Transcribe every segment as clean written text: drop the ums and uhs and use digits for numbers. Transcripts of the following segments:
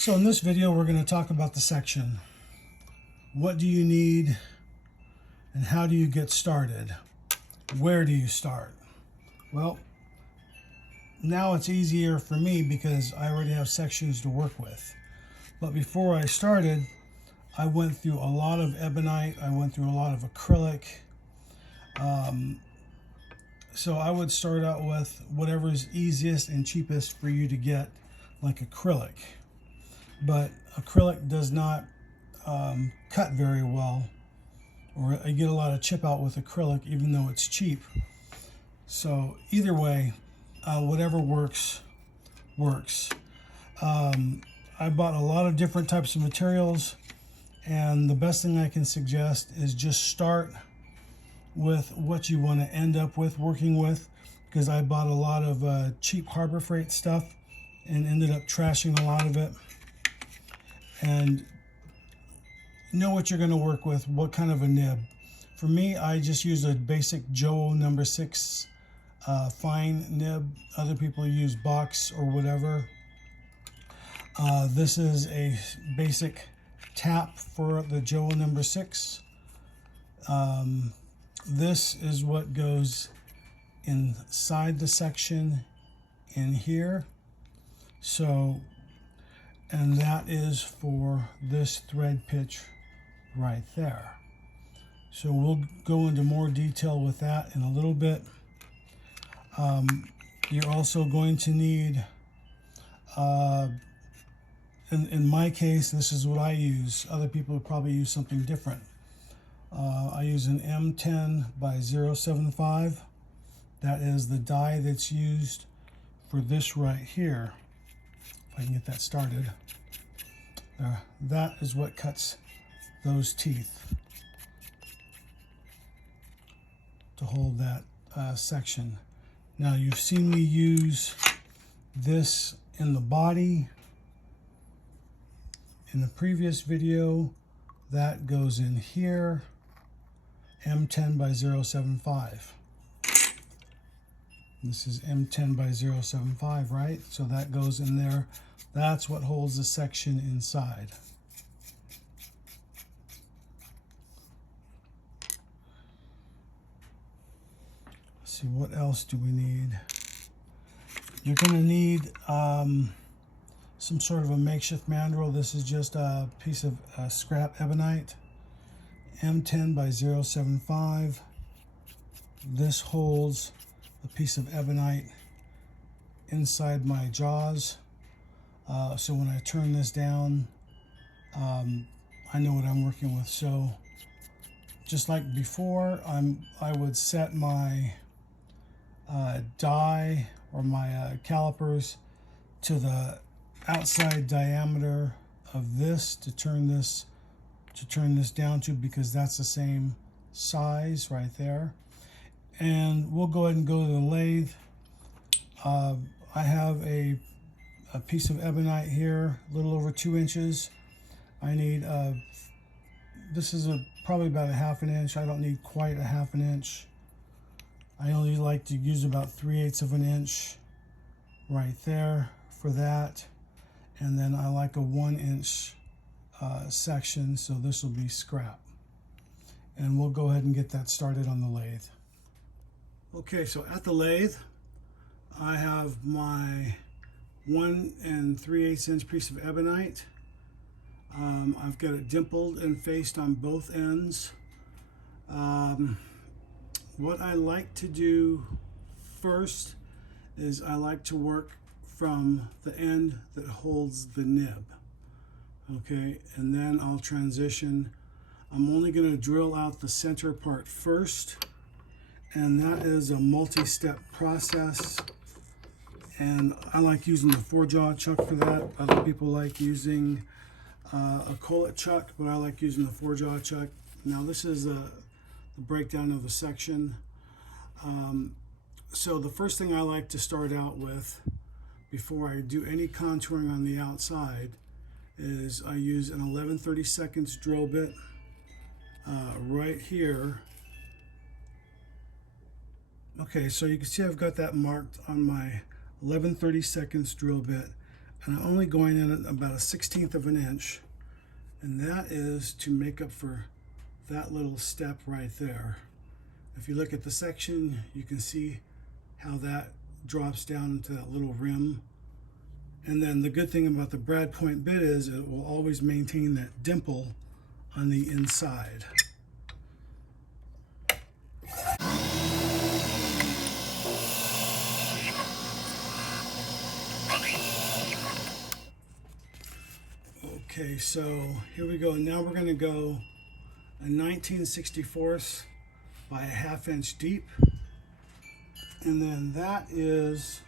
So in this video, we're going to talk about the section. What do you need and how do you get started? Where do you start? Well, now it's easier for me because I already have sections to work with. But before I started, I went through a lot of ebonite. I went through a lot of acrylic. So I would start out with whatever's easiest and cheapest for you to get, like acrylic. But acrylic does not cut very well, or I get a lot of chip out with acrylic even though it's cheap. So either way, whatever works. I bought a lot of different types of materials, and the best thing I can suggest is just start with what you want to end up with working with, because I bought a lot of cheap Harbor Freight stuff and ended up trashing a lot of it. And know what you're going to work with, what kind of a nib. For me, I just use a basic Joe number 6 fine nib. Other people use box or whatever. This is a basic tap for the Joe number 6. This is what goes inside the section in here. So, and that is for this thread pitch right there. So we'll go into more detail with that in a little bit. You're also going to need, in my case, this is what I use. Other people would probably use something different. I use an M10 by 0.75. That is the die that's used for this right here. If I can get that started. That is what cuts those teeth to hold that section. Now you've seen me use this in the body in the previous video. That goes in here, M10 by 0.75. This is M10 by 0.75, right? So that goes in there. That's what holds the section inside. Let's see, what else do we need? You're going to need some sort of a makeshift mandrel. This is just a piece of scrap ebonite, M10 by 0.75. This holds a piece of ebonite inside my jaws. So when I turn this down, I know what I'm working with. So just like before, I would set my die or my calipers to the outside diameter of this to turn this down to, because that's the same size right there. And we'll go ahead and go to the lathe. I have a piece of ebonite here, a little over 2 inches. I need this is probably about a 1/2 inch. I don't need quite a 1/2 inch. I only like to use about 3/8 of an inch right there for that. And then I like a 1 inch section, so this will be scrap. And we'll go ahead and get that started on the lathe. Okay, so at the lathe, I have my 1 3/8 inch piece of ebonite. I've got it dimpled and faced on both ends. What I like to do first is I like to work from the end that holds the nib. Okay, and then I'll transition. I'm only going to drill out the center part first, and that is a multi-step process. And I like using the 4-jaw chuck for that. Other people like using a collet chuck, but I like using the 4-jaw chuck. Now this is the breakdown of the section. So the first thing I like to start out with before I do any contouring on the outside is I use an 11/32 drill bit right here. Okay, so you can see I've got that marked on my 11/32 drill bit. and I'm only going in at about 1/16 of an inch, and that is to make up for that little step right there. If you look at the section, you can see how that drops down into that little rim. And then the good thing about the brad point bit is it will always maintain that dimple on the inside. Okay, so here we go. Now we're going to go a 19/64 by a 1/2 inch deep. And then that is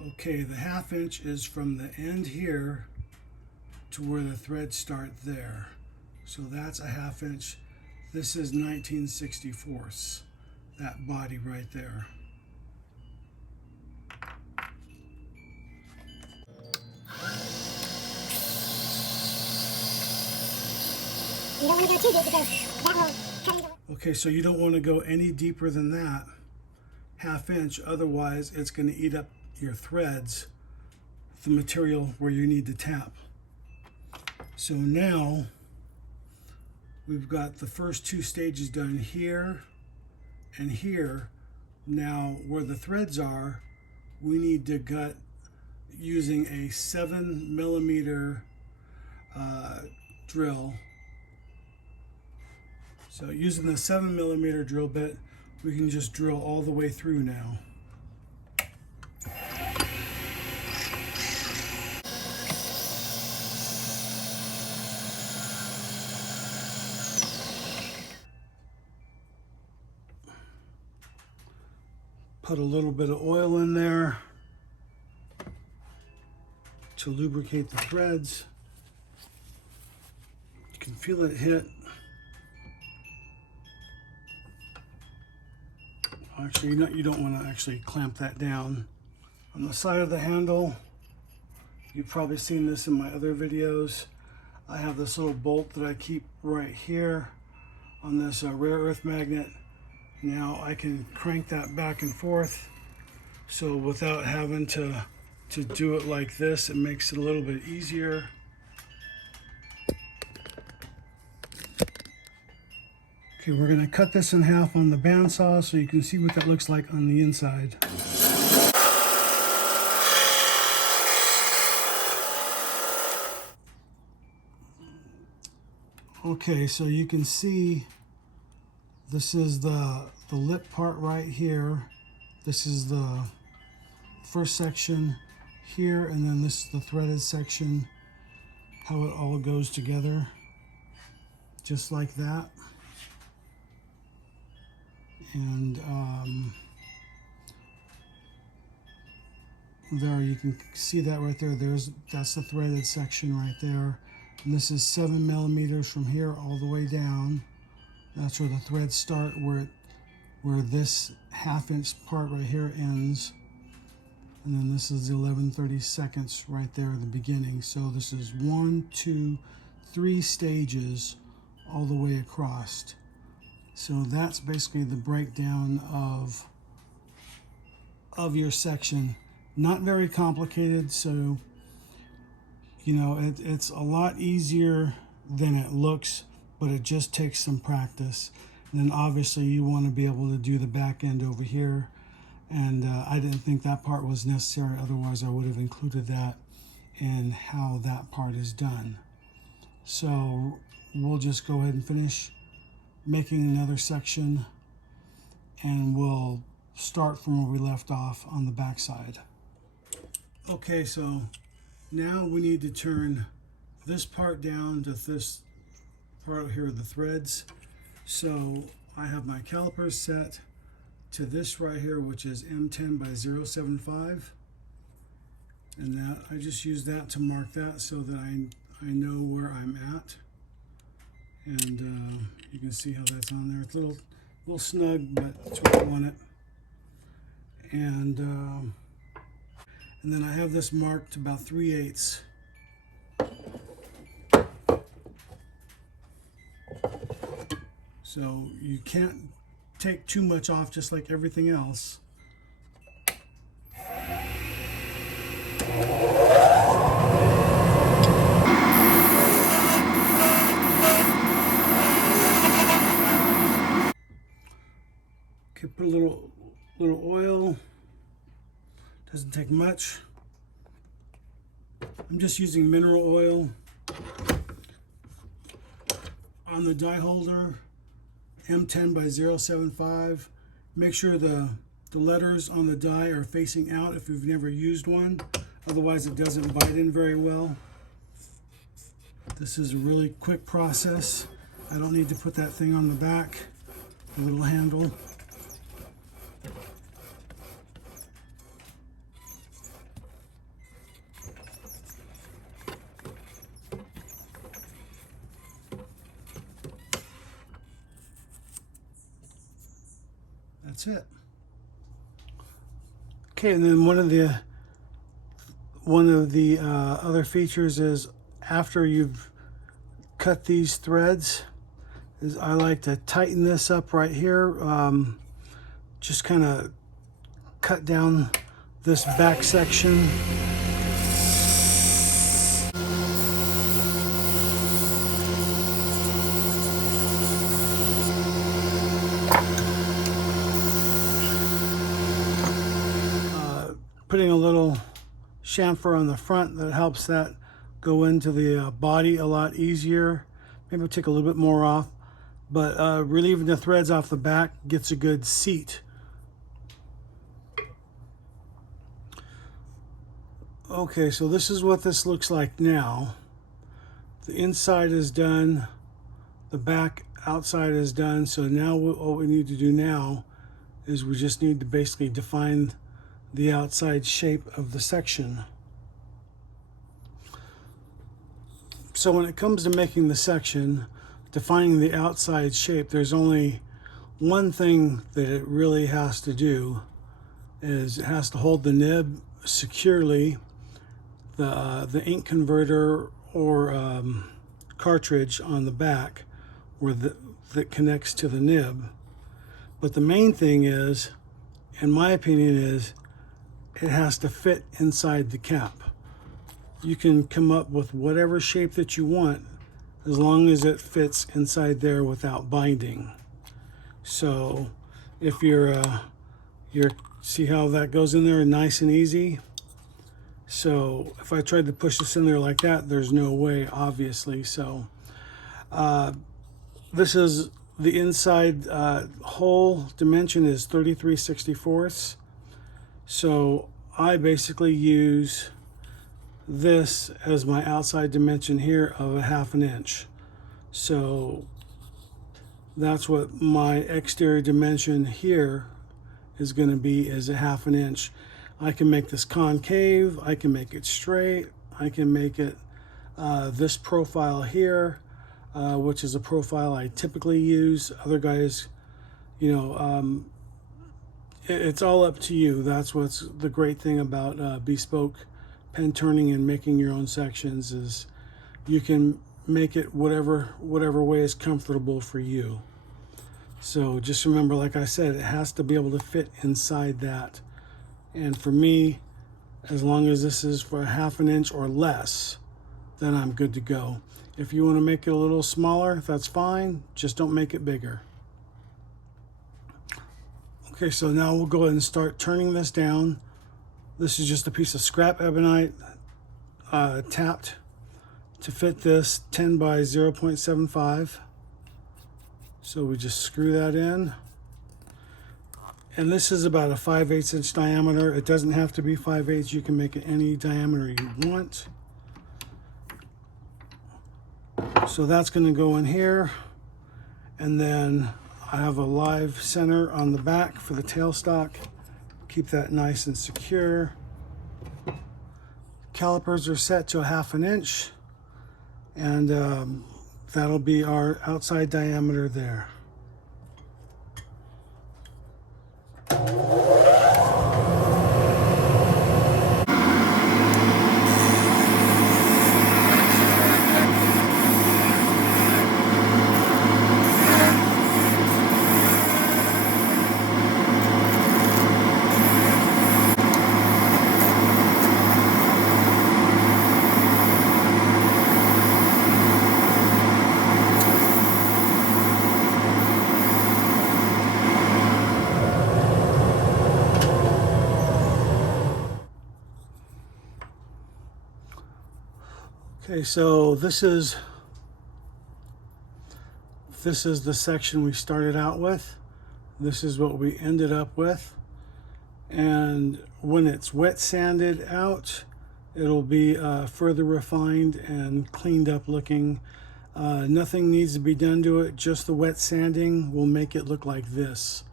okay, the 1/2 inch is from the end here to where the threads start there. So that's a 1/2 inch. This is 19/64, that body right there. You don't want to go too deep because that will cut into... Okay, so you don't want to go any deeper than that 1/2 inch, otherwise it's going to eat up your threads, the material where you need to tap. So now we've got the first 2 stages done here and here. Now where the threads are, we need to gut using a 7mm drill. So using the 7mm drill bit, we can just drill all the way through now. Put a little bit of oil in there to lubricate the threads. You can feel it hit. Actually, you don't want to actually clamp that down. On the side of the handle, you've probably seen this in my other videos. I have this little bolt that I keep right here on this rare earth magnet. Now I can crank that back and forth, so without having to do it like this, it makes it a little bit easier. Okay, we're going to cut this in half on the bandsaw so you can see what that looks like on the inside. Okay, so you can see this is the lip part right here. This is the first section here, and then this is the threaded section, how it all goes together, just like that. And there you can see that right there. That's the threaded section right there. And this is 7mm from here all the way down. That's where the threads start, where this 1/2 inch part right here ends. And then this is the 11/32 right there at the beginning. So this is 1, 2, 3 stages all the way across. So that's basically the breakdown of your section. Not very complicated, so you know it's a lot easier than it looks, but it just takes some practice. And then obviously you want to be able to do the back end over here, and I didn't think that part was necessary, otherwise I would have included that in how that part is done. So we'll just go ahead and finish making another section, and we'll start from where we left off on the back side. Okay, so now we need to turn this part down to this part here, the threads. So I have my calipers set to this right here, which is M10 by 0.75, and that I just use that to mark that so that I know where I'm at. And you can see how that's on there. It's a little snug, but that's where I want it. And then I have this marked about 3/8. So you can't take too much off, just like everything else. Put a little oil. Doesn't take much. I'm just using mineral oil on the die holder, M10 by 075. Make sure the letters on the die are facing out if you've never used one. Otherwise it doesn't bite in very well. This is a really quick process. I don't need to put that thing on the back, the little handle. That's it. Okay, and then one of the other features is after you've cut these threads, is I like to tighten this up right here. Just kind of cut down this back section. Putting a little chamfer on the front that helps that go into the body a lot easier. Maybe we'll take a little bit more off, but relieving the threads off the back gets a good seat. Okay, so this is what this looks like now. The inside is done, the back outside is done. So now what we need to do now is we just need to basically define the outside shape of the section. So when it comes to making the section, defining the outside shape, there's only one thing that it really has to do, is it has to hold the nib securely. The ink converter or cartridge on the back that connects to the nib. But the main thing is, in my opinion, is it has to fit inside the cap. You can come up with whatever shape that you want as long as it fits inside there without binding. So if you're see how that goes in there nice and easy. So if I tried to push this in there like that, there's no way, obviously. So this is the inside hole dimension is 33/64. So I basically use this as my outside dimension here of a 1/2 inch. So that's what my exterior dimension here is going to be, is a 1/2 inch. I can make this concave, I can make it straight, I can make it this profile here, which is a profile I typically use. Other guys, you know, it's all up to you. That's what's the great thing about bespoke pen turning and making your own sections, is you can make it whatever way is comfortable for you. So just remember, like I said, it has to be able to fit inside that. And for me, as long as this is for a 1/2 inch or less, then I'm good to go. If you want to make it a little smaller, that's fine. Just don't make it bigger. Okay, so now we'll go ahead and start turning this down. This is just a piece of scrap ebonite tapped to fit this 10 by 0.75. So we just screw that in. And this is about a 5/8 inch diameter. It doesn't have to be 5/8. You can make it any diameter you want. So that's going to go in here. And then I have a live center on the back for the tailstock. Keep that nice and secure. Calipers are set to a 1/2 inch. And that'll be our outside diameter there. Okay, so this is the section we started out with. This is what we ended up with. And when it's wet sanded out, it'll be further refined and cleaned up looking. Nothing needs to be done to it, just the wet sanding will make it look like this.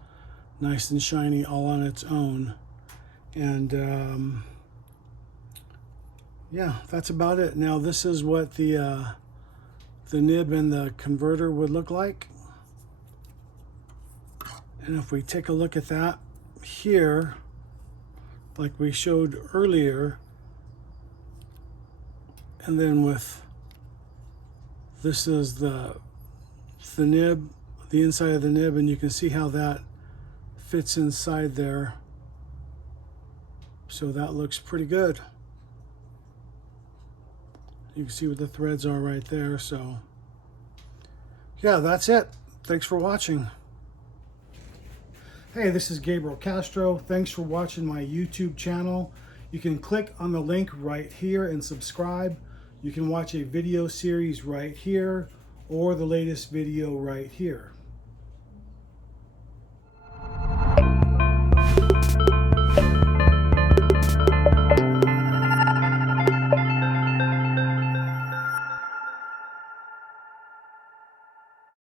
Nice and shiny all on its own. And yeah, that's about it. Now this is what the nib and the converter would look like. And if we take a look at that here, like we showed earlier, and then with this is the nib, the inside of the nib, and you can see how that fits inside there. So that looks pretty good. You can see what the threads are right there. So yeah, that's it. Thanks for watching. Hey, this is Gabriel Castro. Thanks for watching my YouTube channel. You can click on the link right here and subscribe. You can watch a video series right here or the latest video right here.